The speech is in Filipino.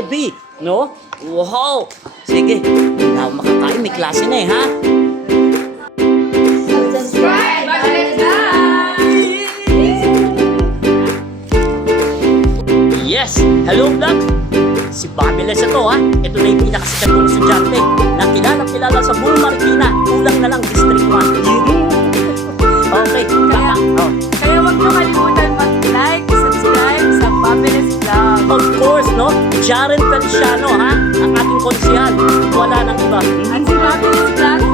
Jollibee, no? Wow! Sige, hindi na ako makakain. May klase na eh, ha? Subscribe! Balik na! Yes! Hello, vlog! Si Bobby Les ito, ha? Ito na yung pinakasikat kong estudyante na kilala sa buong Marikina. Kulang na lang District 1. Okay, kaya, Kaya huwag niyo kalimutan mag-like, subscribe sa Fabulous Vlog. of course, no? Jaren Feliciano, ha? Ang ating konsihal. Wala nang iba. At si Fabulous Vlog